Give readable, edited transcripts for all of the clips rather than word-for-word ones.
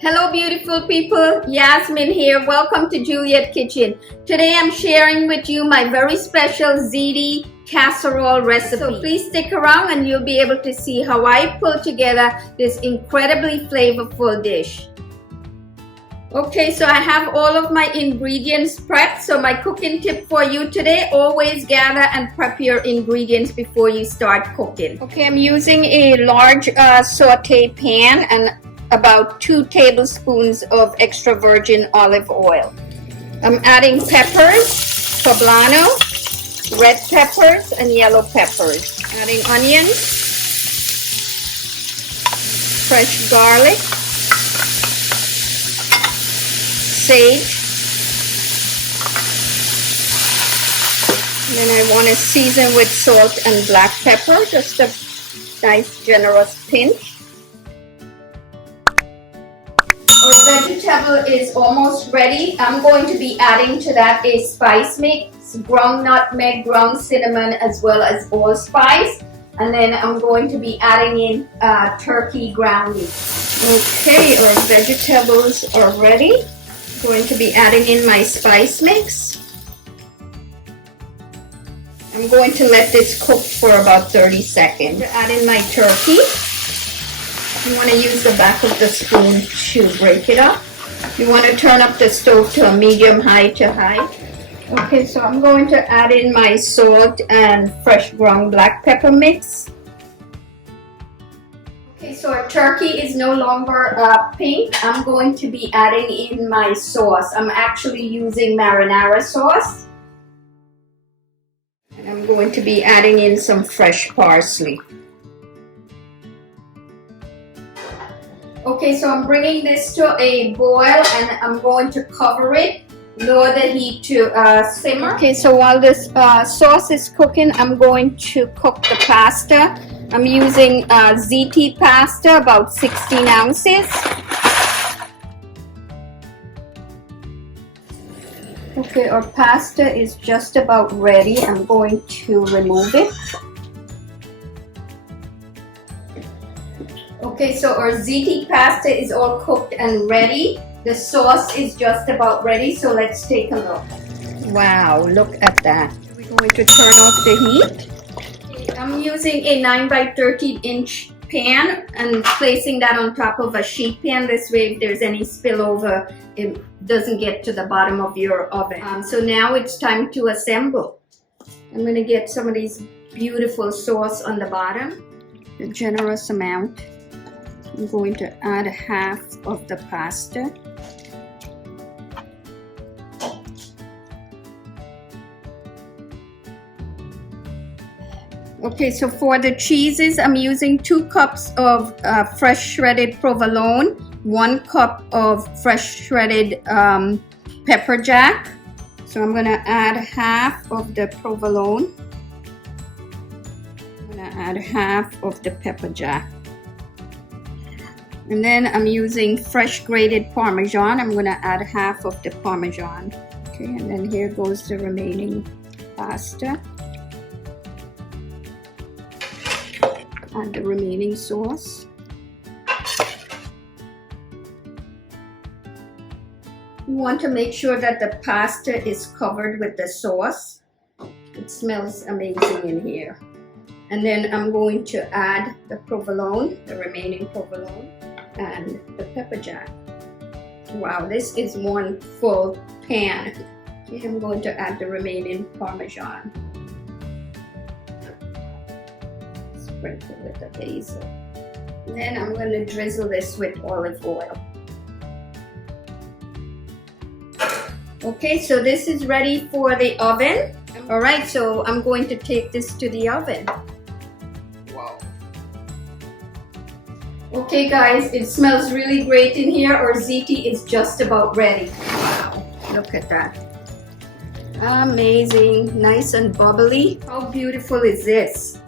Hello beautiful people, Yasmin here. Welcome to Juliet Kitchen. Today I'm sharing with you my very special ziti casserole recipe. So please stick around and you'll be able to see how I pull together this incredibly flavorful dish. Okay, so I have all of my ingredients prepped. So my cooking tip for you today, always gather and prep your ingredients before you start cooking. Okay, I'm using a large saute pan and about 2 tablespoons of extra virgin olive oil. I'm adding peppers, poblano, red peppers, and yellow peppers. Adding onions, fresh garlic, sage, and then I want to season with salt and black pepper, just a nice generous pinch. Our vegetable is almost ready. I'm going to be adding to that a spice mix, ground nutmeg, ground cinnamon, as well as allspice. And then I'm going to be adding in turkey ground meat. Okay, our vegetables are ready. I'm going to be adding in my spice mix. I'm going to let this cook for about 30 seconds. Add in my turkey. You want to use the back of the spoon to break it up. You want to turn up the stove to a medium high to high. Okay, so I'm going to add in my salt and fresh ground black pepper mix. Okay, so our turkey is no longer pink. I'm going to be adding in my sauce. I'm actually using marinara sauce. And I'm going to be adding in some fresh parsley. Okay, so I'm bringing this to a boil and I'm going to cover it, lower the heat to simmer. Okay, so while this sauce is cooking, I'm going to cook the pasta. I'm using ziti pasta, about 16 ounces. Okay, our pasta is just about ready. I'm going to remove it. Okay, so our ziti pasta is all cooked and ready. The sauce is just about ready, so let's take a look. Wow, look at that. We're going to turn off the heat. I'm using a 9 by 13 inch pan and placing that on top of a sheet pan. This way, if there's any spillover, it doesn't get to the bottom of your oven. So now it's time to assemble. I'm going to get some of these beautiful sauce on the bottom, a generous amount. I'm going to add half of the pasta. Okay, so for the cheeses, I'm using 2 cups of fresh shredded provolone, 1 cup of fresh shredded pepper jack. So I'm going to add half of the provolone. I'm going to add half of the pepper jack. And then I'm using fresh grated parmesan. I'm going to add half of the parmesan. Okay, and then here goes the remaining pasta. Add the remaining sauce. You want to make sure that the pasta is covered with the sauce. It smells amazing in here. And then I'm going to add the provolone, the remaining provolone, and the pepper jack. Wow, this is one full pan. Okay, I'm going to add the remaining parmesan. Sprinkle with the basil. And then I'm going to drizzle this with olive oil. Okay, so this is ready for the oven. Alright, so I'm going to take this to the oven. Okay guys, it smells really great in here. Our ziti is just about ready. Wow, look at that. Amazing, nice and bubbly. How beautiful is this?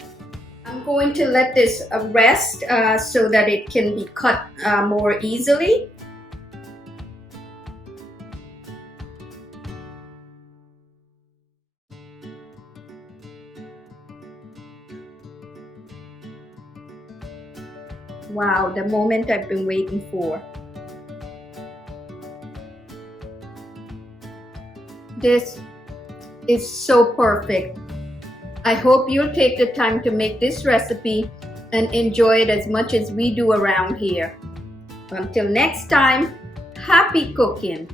I'm going to let this rest so that it can be cut more easily. Wow, the moment I've been waiting for. This is so perfect. I hope you'll take the time to make this recipe and enjoy it as much as we do around here. Until next time, happy cooking!